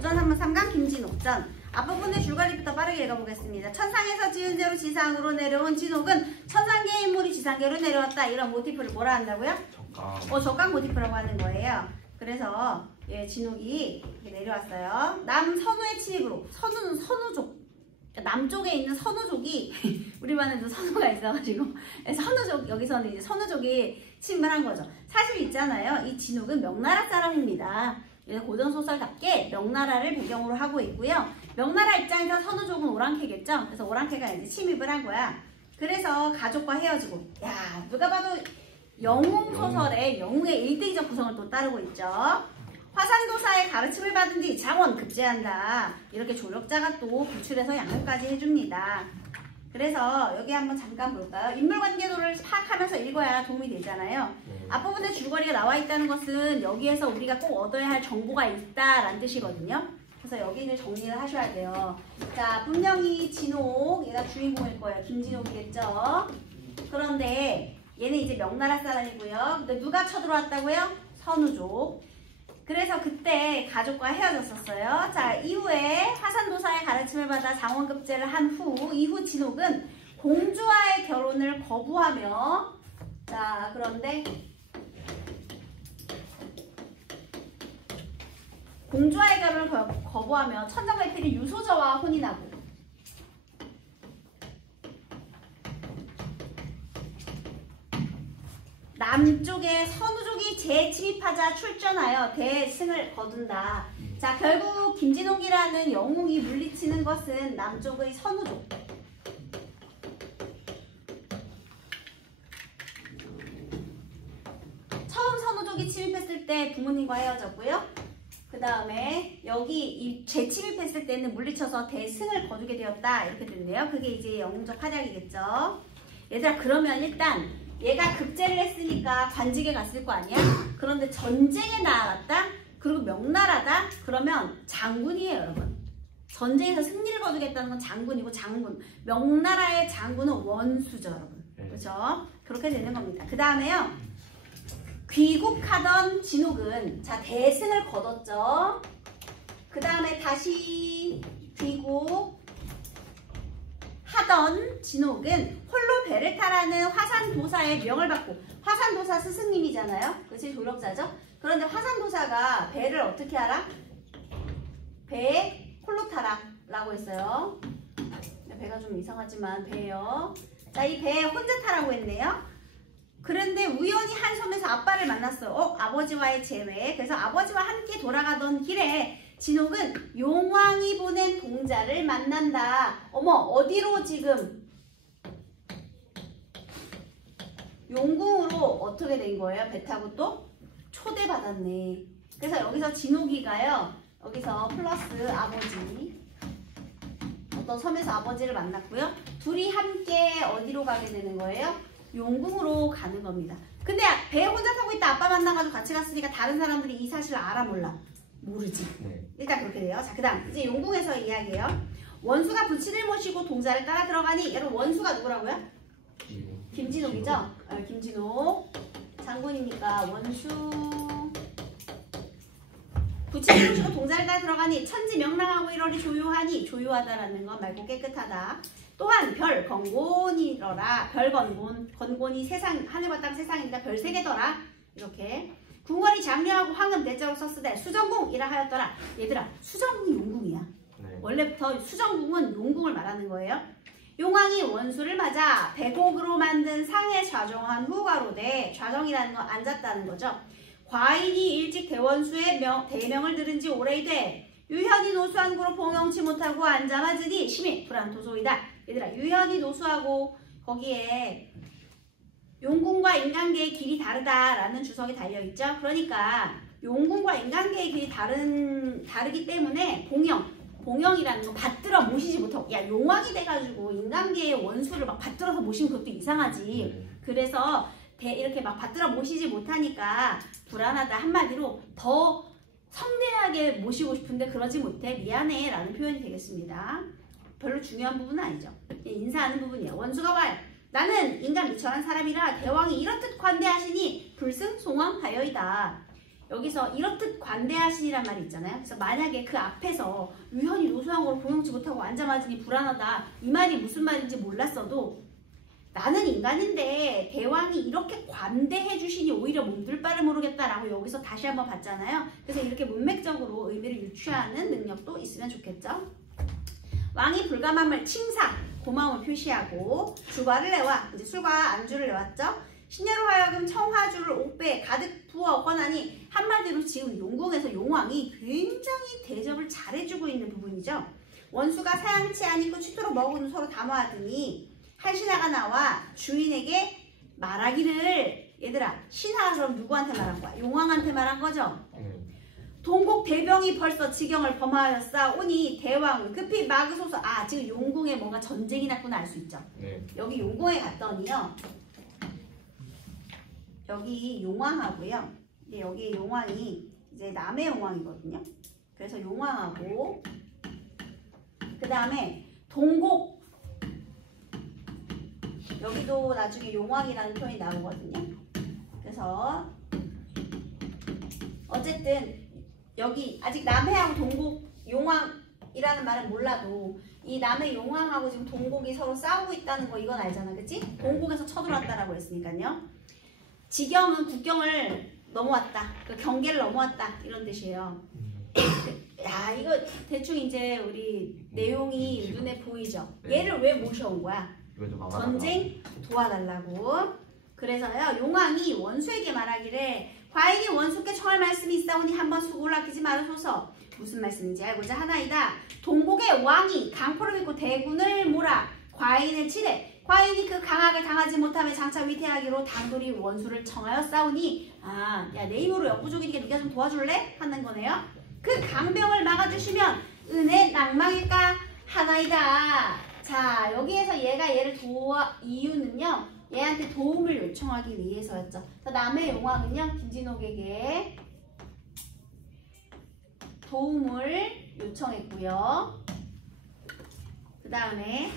도전 3문 3강 김진옥 전. 앞부분의 줄거리부터 빠르게 읽어보겠습니다. 천상에서 지은재로 지상으로 내려온 진옥은 천상계의 인물이 지상계로 내려왔다. 이런 모티프를 뭐라 한다고요? 적강 모티프라고 하는 거예요. 그래서 진옥이 이렇게 내려왔어요. 남선우의 침입으로. 선우는 선우족. 남쪽에 있는 선우족이 우리반에도 선우가 있어가지고 선우족, 여기서는 이제 선우족이 침입을 한 거죠. 사실 있잖아요. 이 진옥은 명나라 사람입니다. 고전소설답게 명나라를 배경으로 하고 있고요. 명나라 입장에서 선우족은 오랑캐겠죠. 그래서 오랑캐가 이제 침입을 한 거야. 그래서 가족과 헤어지고, 야, 누가 봐도 영웅 소설의 영웅의 일대기적 구성을 또 따르고 있죠. 화산도사의 가르침을 받은 뒤 장원 급제한다. 이렇게 조력자가 또 구출해서 양육까지 해줍니다. 그래서 여기 한번 잠깐 볼까요? 인물관계도를 파악하면서 읽어야 도움이 되잖아요. 앞부분에 줄거리가 나와 있다는 것은 여기에서 우리가 꼭 얻어야 할 정보가 있다라는 뜻이거든요. 그래서 여기를 정리를 하셔야 돼요. 자, 분명히 진옥, 얘가 주인공일 거예요. 김진옥이겠죠. 그런데 얘는 이제 명나라 사람이고요. 근데 누가 쳐들어왔다고요? 선우족. 그래서 그때 가족과 헤어졌었어요. 자, 이후에 화산도사의 가르침을 받아 장원급제를 한 후, 이후 진옥은 공주와의 결혼을 거부하며, 자, 그런데 공주와의 결혼을 거부하며 천정배필이 유소저와 혼이 나고, 남쪽에 선우족이 재침입하자 출전하여 대승을 거둔다. 자, 결국 김진옥이라는 영웅이 물리치는 것은 남쪽의 선우족. 처음 선우족이 침입했을 때 부모님과 헤어졌고요. 그 다음에 여기 재침입했을 때는 물리쳐서 대승을 거두게 되었다. 이렇게 된대요. 그게 이제 영웅적 활약이겠죠. 얘들아, 그러면 일단 얘가 급제를 했으니까 관직에 갔을 거 아니야? 그런데 전쟁에 나갔다? 그리고 명나라다? 그러면 장군이에요, 여러분. 전쟁에서 승리를 거두겠다는 건 장군이고, 장군. 명나라의 장군은 원수죠, 여러분. 그렇죠? 그렇게 되는 겁니다. 그 다음에요. 귀국하던 진옥은, 자, 대승을 거뒀죠. 그 다음에 다시 귀국 하던 진옥은 홀로 배를 타라는 화산도사의 명을 받고, 화산도사 스승님이잖아요. 그치? 조력자죠? 그런데 화산도사가 배를 어떻게 하라? 배에 홀로 타라 라고 했어요. 배가 좀 이상하지만 배예요. 자, 이 배에 혼자 타라고 했네요. 그런데 우연히 한 섬에서 아빠를 만났어. 아버지와의 재회. 그래서 아버지와 함께 돌아가던 길에 진옥은 용왕이 보낸 동자를 만난다. 어머, 어디로 지금? 용궁으로 어떻게 된 거예요? 배 타고 또? 초대받았네. 그래서 여기서 진옥이가요. 여기서 플러스 아버지. 어떤 섬에서 아버지를 만났고요. 둘이 함께 어디로 가게 되는 거예요? 용궁으로 가는 겁니다. 근데 배 혼자 타고 있다 아빠 만나가지고 같이 갔으니까 다른 사람들이 이 사실을 알아 몰라? 모르지. 일단 그렇게 돼요. 자, 그 다음 이제 용궁에서 이야기해요. 원수가 부친을 모시고 동자를 따라 들어가니, 여러분 원수가 누구라고요? 김진옥이죠? 김진옥 장군이니까 원수. 부친을 모시고 동자를 따라 들어가니 천지 명랑하고 이러리 조요하니, 조요하다라는 건 맑고 깨끗하다. 또한 별 건곤이러라. 별 건곤이 세상, 하늘과 땅 세상이니까 별 세 개더라. 이렇게 궁궐이 장려하고 황금 대자로 썼으되 수정궁이라 하였더라. 얘들아, 수정궁이 용궁이야. 원래부터 수정궁은 용궁을 말하는 거예요. 용왕이 원수를 맞아 백옥으로 만든 상에 좌정한 후 가로되, 좌정이라는 건 앉았다는 거죠. 과인이 일찍 대원수의 대명을 들은 지 오래이되 유현이 노수한 구로 봉영치 못하고 앉아맞으니 심히 불안토소이다. 얘들아, 유현이 노수하고 거기에 용궁과 인간계의 길이 다르다라는 주석이 달려있죠. 그러니까 용궁과 인간계의 길이 다르기 때문에 봉영이라는 거 받들어 모시지 못하고, 야, 용왕이 돼가지고 인간계의 원수를 막 받들어서 모시면 그것도 이상하지. 그래서 이렇게 막 받들어 모시지 못하니까 불안하다. 한마디로 더 성대하게 모시고 싶은데 그러지 못해 미안해 라는 표현이 되겠습니다. 별로 중요한 부분은 아니죠. 인사하는 부분이에요. 원수가 말, 나는 인간 미천한 사람이라 대왕이 이렇듯 관대하시니 불승 송왕하여이다. 여기서 이렇듯 관대하시니란 말이 있잖아요. 그래서 만약에 그 앞에서 유현이 노소한 걸 고용치 못하고 앉아맞으니 불안하다. 이 말이 무슨 말인지 몰랐어도 나는 인간인데 대왕이 이렇게 관대해 주시니 오히려 몸둘 바를 모르겠다라고 여기서 다시 한번 봤잖아요. 그래서 이렇게 문맥적으로 의미를 유추하는 능력도 있으면 좋겠죠. 왕이 불감함을 칭상, 고마움을 표시하고 주과를 내와 이제 술과 안주를 내왔죠. 신녀로 하여금 청화주를 5배 가득 부어 권하니 한마디로 지금 용궁에서 용왕이 굉장히 대접을 잘해주고 있는 부분이죠. 원수가 사양치 아니고 취토록 먹은 서로 담화하더니 한 신하가 나와 주인에게 말하기를 얘들아 신하가 그럼 누구한테 말한 거야? 용왕한테 말한 거죠. 동국 대병이 벌써 지경을 범하였사오니 대왕은 급히 막으소서. 아 지금 용궁에 뭔가 전쟁이 났구나 알 수 있죠. 네. 여기 용궁에 갔더니요. 여기 용왕하고요. 여기 용왕이 이제 남의 용왕이거든요. 그래서 용왕하고 그 다음에 동곡 여기도 나중에 용왕이라는 표현이 나오거든요. 그래서 어쨌든 여기 아직 남해하고 동곡 용왕이라는 말은 몰라도 이 남해 용왕하고 지금 동곡이 서로 싸우고 있다는 거 이건 알잖아, 그치? 동곡에서 쳐들어왔다라고 했으니까요. 지경은 국경을 넘어왔다, 그 경계를 넘어왔다 이런 뜻이에요. 야 이거 대충 이제 우리 내용이 눈에 보이죠? 얘를 왜 모셔온 거야? 전쟁 도와달라고. 그래서요 용왕이 원수에게 말하기를 과인이 원수께 청할 말씀이 있사오니 한번 수고를 아끼지 말으소서. 무슨 말씀인지 알고자 하나이다. 동국의 왕이 강포를 믿고 대군을 몰아 과인을 치래 과인이 그 강하게 당하지 못하며 장차 위태하기로 단돌이 원수를 청하였사오니 아, 야 내 힘으로 역부족이니까 네가 좀 도와줄래? 하는 거네요. 그 강병을 막아주시면 은혜 낭망일까 하나이다. 자 여기에서 얘가 얘를 이유는요 얘한테 도움을 요청하기 위해서였죠. 남의 용왕은요 김진옥에게 도움을 요청했고요. 그 다음에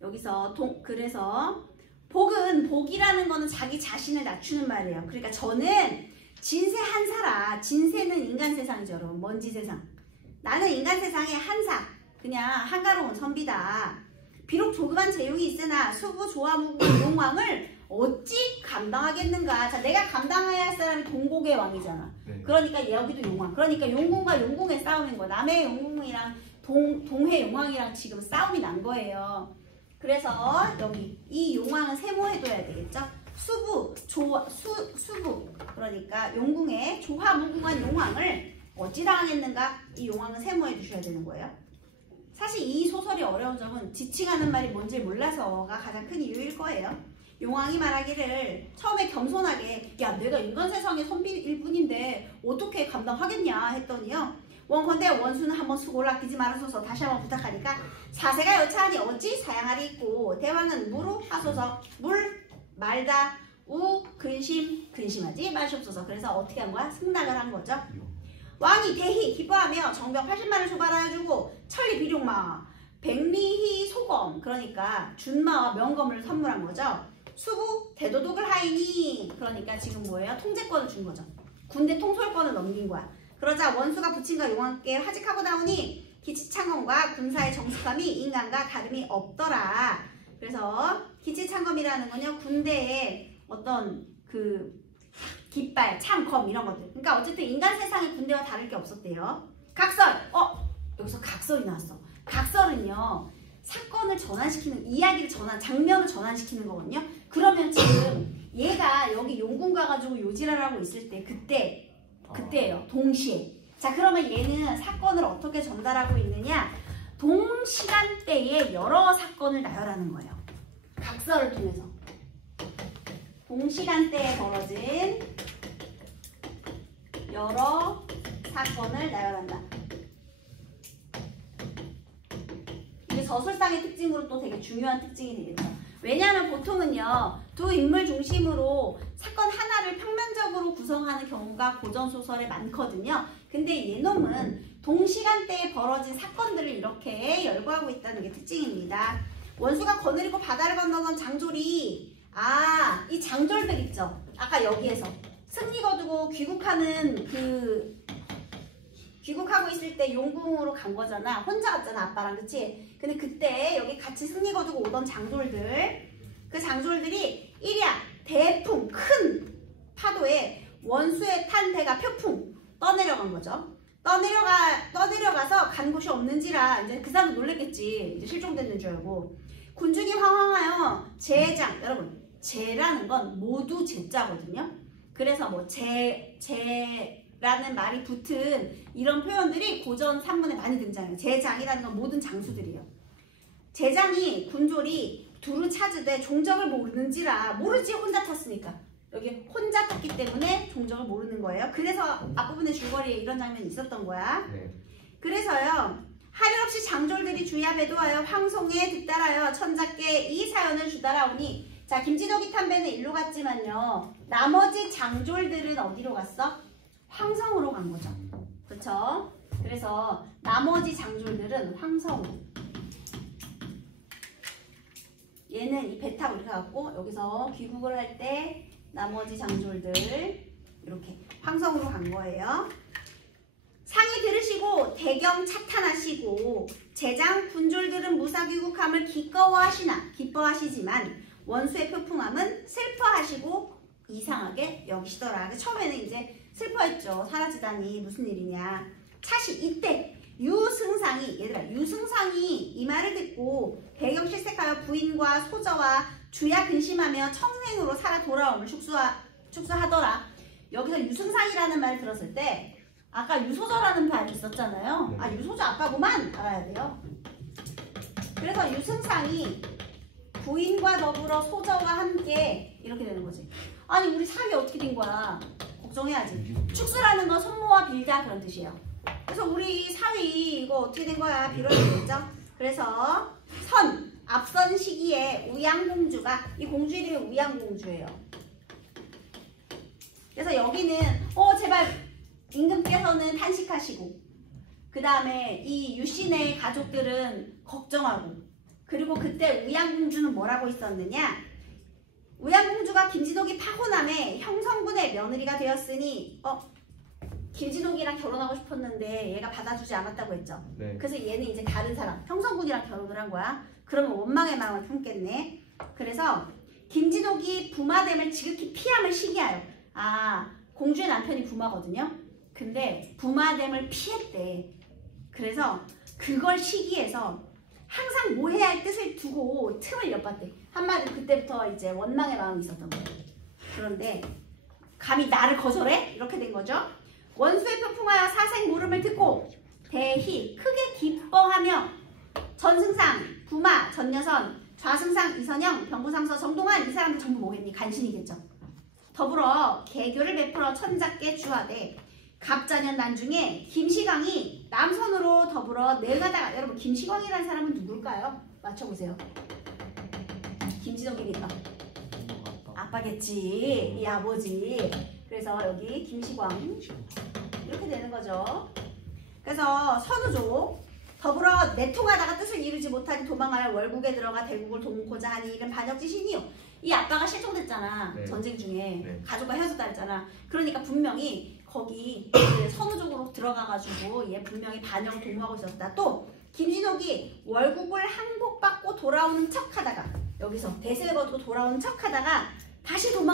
여기서 그래서 복이라는 거는 자기 자신을 낮추는 말이에요. 그러니까 저는 진세 한사라. 진세는 인간 세상이죠 여러분. 먼지 세상. 나는 인간 세상의 한사. 그냥 한가로운 선비다. 비록 조그만 재용이 있으나 수부 조화무구 용왕을 어찌 감당하겠는가. 자, 내가 감당해야 할 사람이 동곡의 왕이잖아. 네. 그러니까 여기도 용왕. 그러니까 용궁과 용궁의 싸움인 거야. 남해 용궁이랑 동해 용왕이랑 지금 싸움이 난 거예요. 그래서 여기 이 용왕은 세모해둬야 되겠죠. 수부, 수부. 그러니까 용궁의 조화무궁한 용왕을 어찌 당하겠는가. 이 용왕은 세모해 주셔야 되는 거예요. 사실 이 소설이 어려운 점은 지칭하는 말이 뭔지 몰라서가 가장 큰 이유일 거예요. 용왕이 말하기를 처음에 겸손하게 야 내가 인간 세상의 선비일 뿐인데 어떻게 감당하겠냐 했더니요. 원컨대 원수는 한번 수고를 아끼지 말아소서. 다시 한번 부탁하니까 사세가 여차하니 어찌 사양하리있고 대왕은 무루 하소서. 물 말다 우 근심하지 마시옵소서. 그래서 어떻게 한 거야? 승낙을 한 거죠. 왕이 대히 기뻐하며 정병 80만을 소발하여주고 천리 비룡마 백리희 소검 그러니까 준마와 명검을 선물한 거죠. 수부 대도독을 하이니 그러니까 지금 뭐예요? 통제권을 준 거죠. 군대 통솔권을 넘긴 거야. 그러자 원수가 부친과 용왕께 하직하고 나오니 기치창검과 군사의 정숙함이 인간과 다름이 없더라. 그래서 기치창검이라는 건요 군대의 어떤 그 깃발, 창검 이런 것들. 그러니까 어쨌든 인간 세상의 군대와 다를 게 없었대요. 각설! 여기서 각설이 나왔어. 각설은요 사건을 전환시키는, 이야기를 장면을 전환시키는 거거든요. 그러면 지금 얘가 여기 용궁 가가지고 요지랄하고 있을 때 그때예요. 동시에. 자 그러면 얘는 사건을 어떻게 전달하고 있느냐. 동시간대에 여러 사건을 나열하는 거예요. 각설을 통해서. 동시간대에 벌어진 여러 사건을 나열한다. 이게 저술상의 특징으로 또 되게 중요한 특징이 되겠죠. 왜냐하면 보통은요 두 인물 중심으로 사건 하나를 평면적으로 구성하는 경우가 고전소설에 많거든요. 근데 얘놈은 동시간대에 벌어진 사건들을 이렇게 열거하고 있다는 게 특징입니다. 원수가 거느리고 바다를 건너던 장졸이 이 장졸들 있죠. 아까 여기에서 승리 거두고 귀국하고 있을 때 용궁으로 간 거잖아. 혼자 갔잖아, 아빠랑. 그치? 근데 그때 여기 같이 승리 거두고 오던 장졸들, 그 장졸들이 일야 대풍 큰 파도에 원수의 탄 배가 표풍 떠내려간 거죠. 떠내려가서 간 곳이 없는지라 이제 그 사람도 놀랬겠지. 이제 실종됐는 줄 알고. 군중이 황황하여 제장, 여러분 제라는 건 모두 제자거든요. 그래서 뭐 제라는 말이 붙은 이런 표현들이 고전 산문에 많이 등장해요. 제장이라는 건 모든 장수들이에요. 제장이 군졸이 두루 찾으되 종적을 모르는지라. 모르지, 혼자 탔으니까. 여기 혼자 탔기 때문에 종적을 모르는 거예요. 그래서 앞부분의 줄거리에 이런 장면이 있었던 거야. 네. 그래서요, 하루 없이 장졸들이 주야 배도하여 황송에 득달하여 천자께 이 사연을 주달하오니. 자, 김진옥이 탄 배는 일로 갔지만요, 나머지 장졸들은 어디로 갔어? 황성으로 간 거죠. 그렇죠? 그래서 나머지 장졸들은 황성으로. 얘는 이 배 타고 이렇게 갔고, 여기서 귀국을 할 때 나머지 장졸들 이렇게 황성으로 간 거예요. 상이 들으시고 대경 차탄하시고 제장 군졸들은 무사귀국함을 기뻐하시지만 원수의 표풍함은 슬퍼하시고 이상하게 여기시더라. 처음에는 이제 슬퍼했죠. 사라지다니 무슨 일이냐. 차시 이때 유승상이, 얘들아, 유승상이 이 말을 듣고 배경실색하여 부인과 소저와 주야 근심하며 청생으로 살아 돌아옴을 축소하더라. 여기서 유승상이라는 말을 들었을 때 아까 유소저라는 말이 있었잖아요. 아, 유소저 아빠구만 알아야 돼요. 그래서 유승상이 부인과 더불어 소저와 함께 이렇게 되는 거지. 아니, 우리 사위 어떻게 된 거야? 걱정해야지. 축소라는 건 손모아 빌다 그런 뜻이에요. 그래서 우리 사위 이거 어떻게 된 거야? 빌어야 되겠죠? 그래서 앞선 시기에 우양공주가, 이 공주 이름이 우양공주예요. 그래서 여기는 제발 임금께서는 탄식하시고, 그 다음에 이 유신의 가족들은 걱정하고, 그리고 그때 우양공주는 뭐라고 있었느냐? 우양공주가 김진옥이 파혼함에 형성군의 며느리가 되었으니 김진옥이랑 결혼하고 싶었는데 얘가 받아주지 않았다고 했죠. 네. 그래서 얘는 이제 다른 사람, 형성군이랑 결혼을 한 거야. 그러면 원망의 마음을 품겠네. 그래서 김진옥이 부마됨을 지극히 피함을 시기하여. 아, 공주의 남편이 부마거든요. 근데 부마됨을 피했대. 그래서 그걸 시기해서 항상 뭐 해야 할 뜻을 두고 틈을 엿봤대. 한마디로 그때부터 이제 원망의 마음이 있었던 거예요. 그런데 감히 나를 거절해? 이렇게 된 거죠. 원수의 표풍하여 사생 물음을 듣고 대희 크게 기뻐하며 전승상, 부마, 전여선, 좌승상, 이선영, 병부상서, 정동환 이 사람들 전부 뭐겠니? 간신이겠죠. 더불어 개교를 베풀어 천자께 주하되 갑자년 난중에 김시광이 남선으로 더불어 내가다가. 여러분, 김시광이라는 사람은 누굴까요? 맞춰보세요. 김진옥이니까 아빠겠지. 이 아버지. 그래서 여기 김시광 이렇게 되는 거죠. 그래서 선우족 더불어 내통하다가 뜻을 이루지 못하니 도망하여 월국에 들어가 대국을 돕고자 하니 이는 반역지신이요. 이 아빠가 실종됐잖아. 네. 전쟁 중에. 네. 가족과 헤어졌다 했잖아. 그러니까 분명히 거기 선우족으로 들어가가지고 얘 분명히 반역을 도모하고 있었다. 또 김진옥이 월국을 항복받고 돌아오는 척하다가, 여기서 대세를 거두고 돌아오는 척하다가 다시 도망